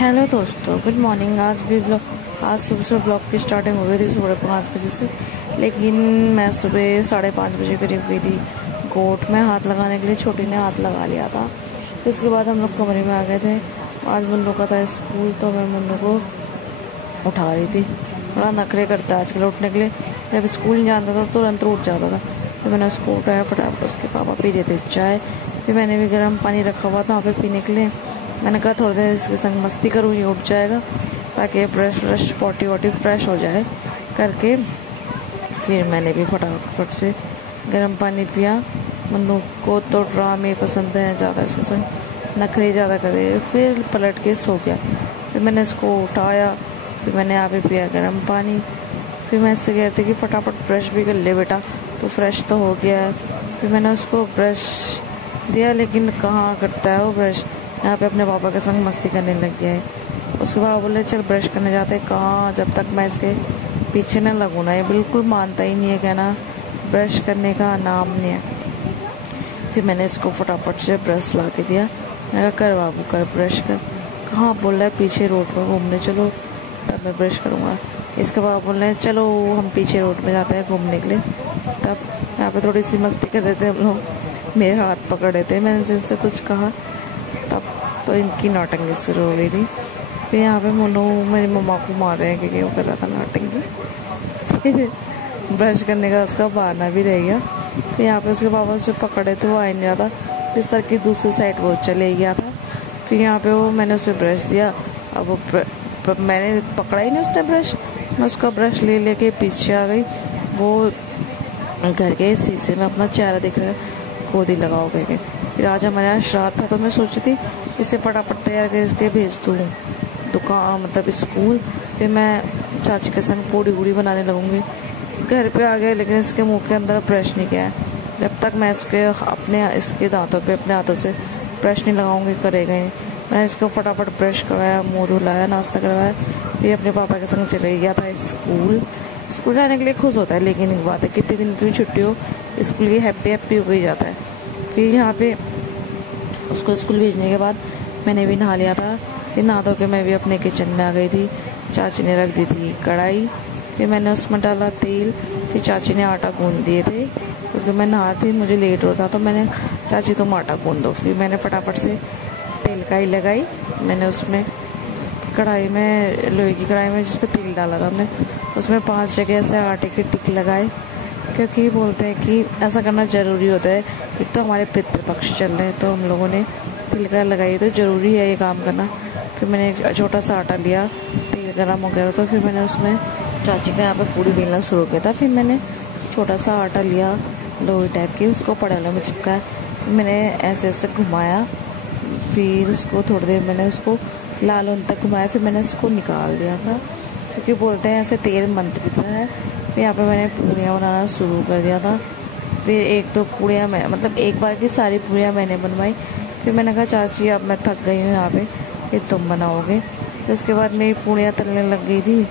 Hello दोस्तों, good morning. आज सुबह सुबह ब्लॉग की स्टार्टिंग हो गई थी 5:30 बजे से, लेकिन मैं सुबह 5:30 बजे करीब गई थी गोट में हाथ लगाने के लिए। छोटी ने हाथ लगा लिया था। फिर उसके बाद हम लोग कमरे में आ गए थे। आज मुन्नू का था स्कूल, तो मैं मुन्नू को उठा रही थी। बड़ा नखरे करता है आजकल उठने के लिए। जब स्कूल नहीं जाता था तो तुरंत उठ जाता था। तो मैंने उसको उठाया फटाफट। उसके पापा पी रहे थे चाय। फिर मैंने भी गर्म पानी रखा हुआ था वहाँ पे पीने के लिए। मैंने कहा थोड़ी देर इसके संग मस्ती करूँ, ये उठ जाएगा ताकि ब्रश पॉटी वॉटी फ्रेश हो जाए करके। फिर मैंने भी फटाफट से गर्म पानी पिया। मुन्नू को तो ड्रामे पसंद है ज़्यादा, इसके संग नखरे ज़्यादा करे। फिर पलट के सो गया। फिर मैंने इसको उठाया। फिर मैंने यहाँ पे पिया गर्म पानी। फिर मैं इससे कह रही थी कि फटाफट ब्रश भी कर ले बेटा, तो फ्रेश तो हो गया है। फिर मैंने उसको ब्रश दिया, लेकिन कहाँ करता है वो ब्रश। यहाँ पे अपने पापा के संग मस्ती करने लग गया है। उसके बाद बोले चल ब्रश करने जाते हैं। कहाँ, जब तक मैं इसके पीछे न लगूँ ना, ये बिल्कुल मानता ही नहीं है, कहना ब्रश करने का नाम नहीं है। फिर मैंने इसको फटाफट से ब्रश ला के दिया। मैंने कहा कर बाबू कर, ब्रश कर। कहाँ, बोल रहा है पीछे रोड पर घूमने चलो तब मैं ब्रश करूँगा। इसके बाद बोल रहे हैं चलो हम पीछे रोड में जाते हैं घूमने के लिए। तब यहाँ पे थोड़ी सी मस्ती कर रहे थे हम लोग, मेरे हाथ पकड़ रहे थे। मैंने जिनसे कुछ कहा तब तो इनकी नौटंकी शुरू हो गई थी। फिर यहाँ पे मुन्नू मेरी मम्मा को मार रहे हैं क्योंकि वो कर रहा था नौटंकी। फिर ब्रश करने का उसका बहाना भी रह गया। फिर यहाँ पे उसके पापा उसे पकड़े थे, वो आ नहीं रहा था। इस तरह की दूसरी साइड वो चले गया था। फिर यहाँ पे वो मैंने उसे ब्रश दिया। अब वो मैंने पकड़ा ही नहीं उसने ब्रश। मैं उसका ब्रश ले लेके पीछे आ गई। वो घर के शीशे में अपना चेहरा दिख रहा है, गोदी लगाओ गए। फिर आज हमारे यहाँ श्राद्ध था, तो मैं सोची थी इसे फटाफट तैयार कर इसके भेज दूँ दुकान, मतलब स्कूल। फिर मैं चाची के संग पूड़ी वूड़ी बनाने लगूंगी। घर पे आ गए, लेकिन इसके मुंह के अंदर ब्रश नहीं किया है। जब तक मैं इसके दांतों पे अपने हाथों से ब्रश नहीं लगाऊंगी करेगा ही। मैंने इसको फटाफट ब्रश करवाया, मुँह धुलाया, नाश्ता करवाया। फिर अपने पापा के संग चले गया था स्कूल जाने के लिए खुश होता है, लेकिन एक बात है कितने दिन की छुट्टी हो, स्कूल की हैप्पी हो गई जाता है। फिर यहाँ पे उसको स्कूल भेजने के बाद मैंने भी नहा लिया था। फिर नहा धो के मैं भी अपने किचन में आ गई थी। चाची ने रख दी थी कढ़ाई। फिर मैंने उसमें डाला तेल। फिर चाची ने आटा गूंद दिए थे, क्योंकि मैं नहा थी, मुझे लेट होता, तो मैंने चाची तुम आटा गूंद दो। फिर मैंने फटाफट से तेल कढ़ाई लगाई। मैंने उसमें कढ़ाई में, लोहे की कढ़ाई में जिसपे तेल डाला था हमने, उसमें 5 जगह से आटे के टिक लगाए, क्योंकि बोलते हैं कि ऐसा करना ज़रूरी होता है। एक तो हमारे पितृपक्ष चल रहे हैं, तो हम लोगों ने तिलका लगाई, तो ज़रूरी है ये काम करना। फिर मैंने एक छोटा सा आटा लिया, तेल गर्म हो गया था, तो फिर मैंने उसमें चाची का यहाँ पे पूड़ी बेलना शुरू किया था। फिर मैंने छोटा सा आटा लिया लोई टाइप की, उसको पड़ेला में चिपकाया। फिर मैंने ऐसे ऐसे घुमाया। फिर उसको थोड़ी देर मैंने उसको लाल होने तक घुमाया। फिर मैंने उसको निकाल दिया था, क्योंकि बोलते हैं ऐसे तेल मंत्रित है। फिर यहाँ पे मैंने पूड़ियाँ बनाना शुरू कर दिया था। फिर एक दो पूड़ियाँ मैं, मतलब एक बार की सारी पूड़ियाँ मैंने बनवाई। फिर मैंने कहा चाची अब मैं थक गई हूँ यहाँ पे, फिर तुम बनाओगे। फिर उसके बाद मेरी पूड़ियाँ तलने लग गई थी।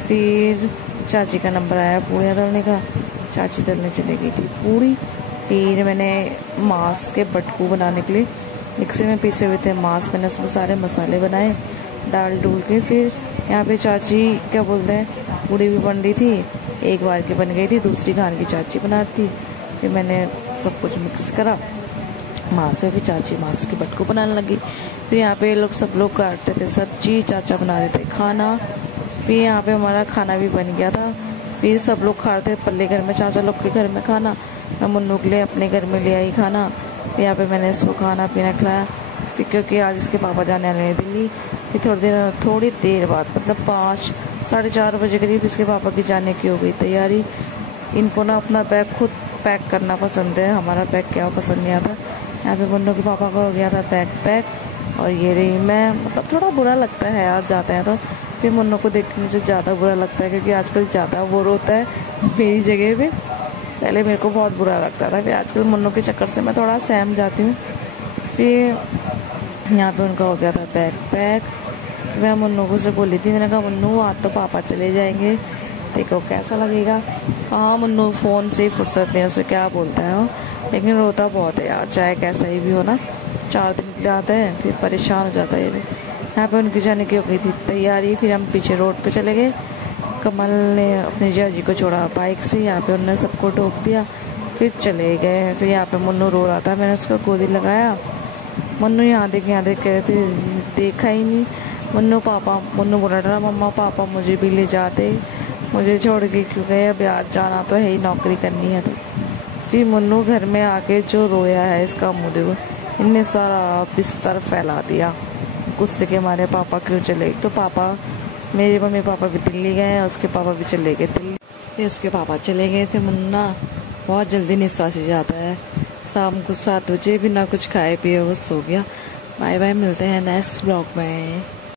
फिर चाची का नंबर आया पूड़ियाँ तलने का, चाची तलने चली गई थी पूड़ी। फिर मैंने मांस के बटकू बनाने के लिए मिक्सी में पीसे हुए थे मांस, मैंने उसमें सारे मसाले बनाए डाल डूल के। फिर यहाँ पे चाची क्या बोलते हैं, पूड़ी भी बन रही थी, एक बार की बन गई थी, दूसरी खान की चाची बना रही थी। फिर मैंने सब कुछ मिक्स करा मांस में, भी चाची मांस की बटकू बनाने लगी। फिर यहाँ पे सब लोग काटते थे सब्जी, चाचा बना रहे थे खाना। फिर यहाँ पे हमारा खाना भी बन गया था। फिर सब लोग खा रहे थे पल्ले घर में, चाचा लोग के घर में खाना, मैं मुन्नू के लिए अपने घर में ले आई खाना। फिर यहाँ पे मैंने इसको खाना पीना खिलाया। फिर क्योंकि आज इसके पापा जाने वाले हैं दिल्ली। फिर थोड़ी देर बाद, मतलब 4:30 बजे करीब इसके पापा की जाने की हो गई तैयारी। इनको ना अपना बैग खुद पैक करना पसंद है, हमारा बैग क्या पसंद नहीं आता। यहाँ पे मुन्नू के पापा का हो गया था बैग पैक, और ये रही मैं। मतलब थोड़ा बुरा लगता है यार जाते हैं तो। फिर मुन्नू को देख के मुझे ज़्यादा बुरा लगता है, क्योंकि आजकल ज़्यादा वो रोता है मेरी जगह पे। पहले मेरे को बहुत बुरा लगता था, फिर आजकल मुन्नू के चक्कर से मैं थोड़ा सहम जाती हूँ। फिर यहाँ पे उनका हो गया था बैग पैक। मैं मुन्नू से बोली थी, मैंने कहा मुन्नू आज तो पापा चले जाएंगे, देखो कैसा लगेगा। हाँ मुन्नू फ़ोन से ही फुर्सत नहीं, उसे क्या बोलता है वो, लेकिन रोता बहुत है यार, चाहे कैसा ही भी हो ना। 4 दिन के लिए आता है, फिर परेशान हो जाता है ये भी। यहाँ पे उनके जाने की हो गई थी तैयारी। फिर हम पीछे रोड पे चले गए। कमल ने अपने जीजाजी को छोड़ा बाइक से, यहाँ पे उन्होंने सबको ठोक दिया, फिर चले गए। फिर यहाँ पे मुन्नू रो रहा था, मैंने उसको गोदी लगाया। मुन्नू यहाँ देख कह रहे थे, देखा ही नहीं। मुन्नू बोला था मम्मा पापा मुझे भी ले जाते, मुझे छोड़ के क्यों गए, अब आज जाना तो है ही, नौकरी करनी है। तो फिर मुन्नू घर में आके जो रोया है इसका मुँह देखो, इनने सारा बिस्तर फैला दिया। गुस्से के मारे पापा क्यों चले, तो पापा मेरे मम्मी पापा भी दिल्ली गए, उसके पापा भी चले गए दिल्ली। फिर उसके पापा चले गए थे। मुन्ना बहुत जल्दी निश्वास जाता है, शाम को 7 बजे बिना कुछ खाए पिए वो सो गया। बाय बाय, मिलते हैं नेक्स्ट ब्लॉग में।